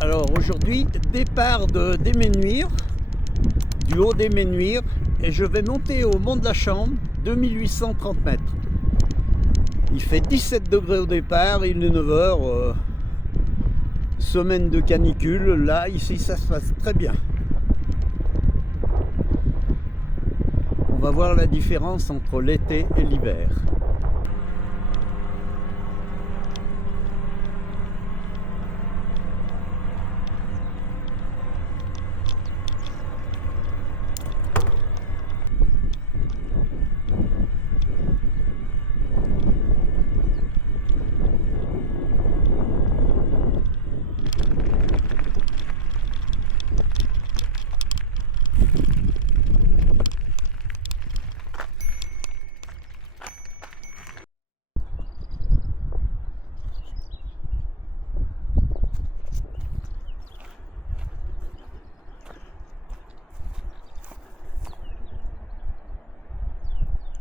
Alors aujourd'hui, départ de Déménuire, du haut Déménuire, et je vais monter au Mont de la Chambre, 2830 mètres. Il fait 17 degrés au départ, il est 9 h, semaine de canicule, là, ici, ça se passe très bien. On va voir la différence entre l'été et l'hiver.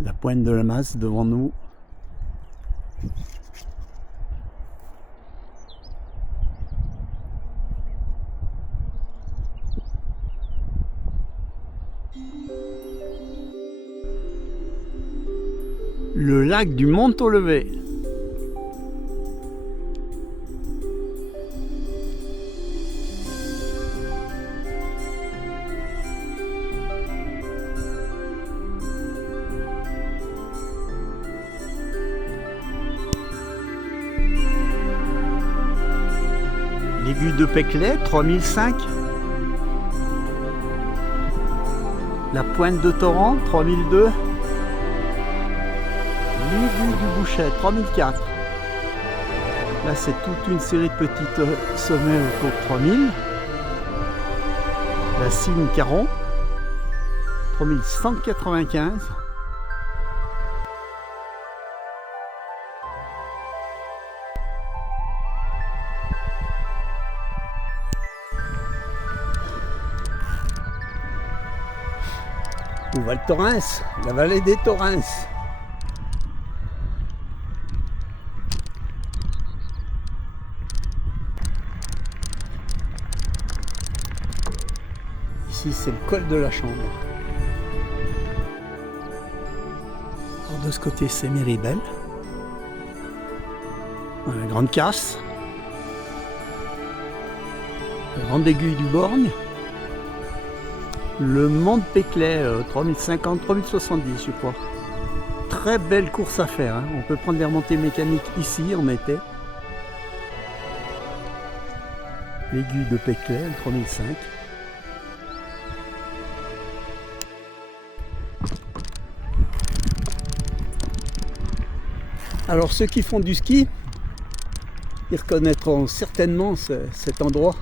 La pointe de la Masse devant nous. Le lac du Mont-au-Levé. L'aiguille de Péclet, 3005. La pointe de Torrent, 3002. L'aiguille du Bouchet, 3004. Là, c'est toute une série de petits sommets autour de 3000. La Cime Caron, 3195. On va le Thorens, la vallée des Thorens. Ici, c'est le col de la Chambre. Alors, de ce côté, c'est Méribel. La Grande Casse. La Grande Aiguille du Borgne. Le Mont de Péclet, 3050, 3070 je crois. Très belle course à faire, hein. On peut prendre des remontées mécaniques ici en été. L'aiguille de Péclet, 3005. Alors ceux qui font du ski, ils reconnaîtront certainement cet endroit.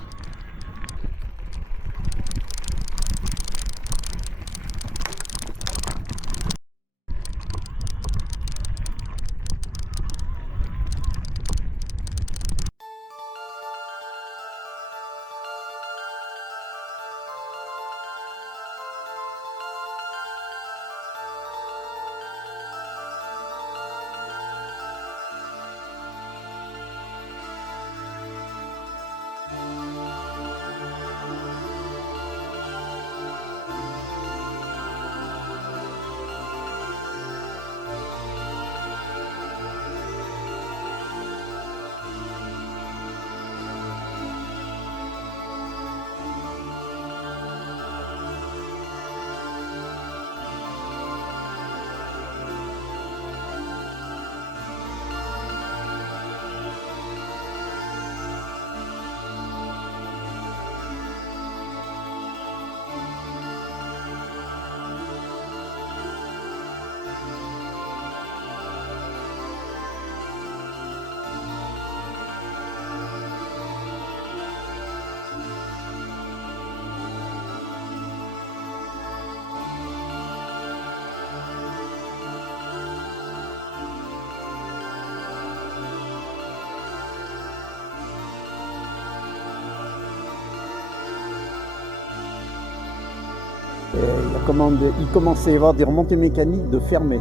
Il commençait à y avoir des remontées mécaniques de fermées.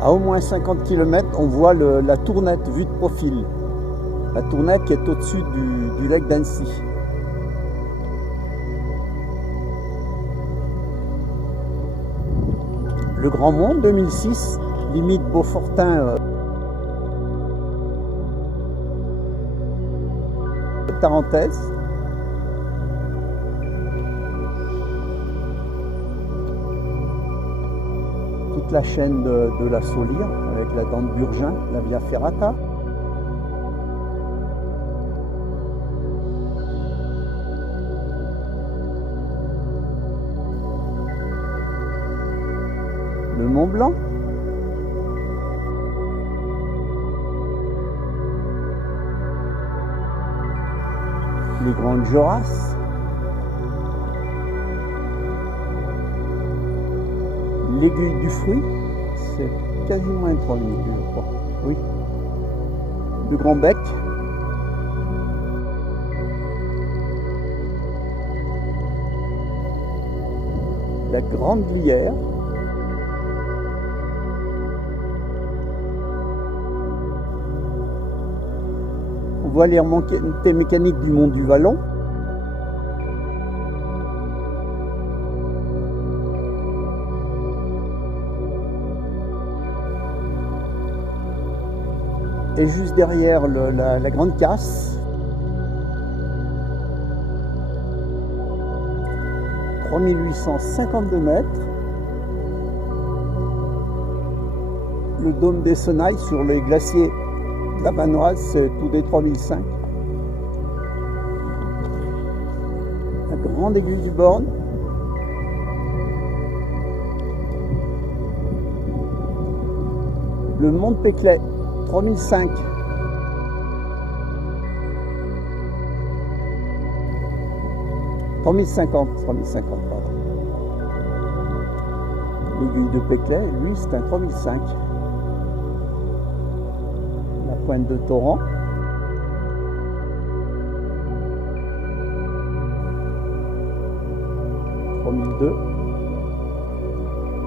À au moins 50 km, on voit la tournette vue de profil. La Tournette qui est au-dessus du lac d'Annecy. Le Grand Mont 2006, limite Beaufortin, Tarentaise. Toute la chaîne de la Saulière avec la dent de Burgin, la Via Ferrata. Le Mont Blanc. Les Grandes Jorasses. L'Aiguille du Fruit, c'est quasiment un 3 minutes, je crois. Oui. Le Grand Bec. La Grande Glière. On voit les remontées mécaniques du Mont du Vallon. Et juste derrière la Grande Casse, 3852 mètres, le dôme des Senailles sur les glaciers de la Vanoise, c'est tout des 3005. La grande aiguille du Born. Le mont de Péclet, 3005. « 3050, pardon. L'aiguille de Péclet, lui, c'est un 3005. La pointe de Torrent. « 3002.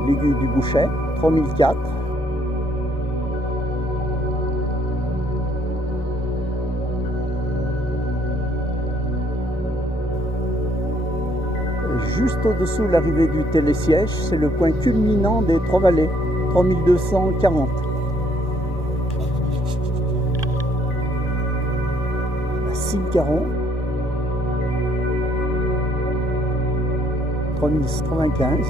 L'aiguille du Bouchet, 3004. Juste au-dessous de l'arrivée du télésiège, c'est le point culminant des Trois-Vallées, 3240. La Cime-Caron, 3095.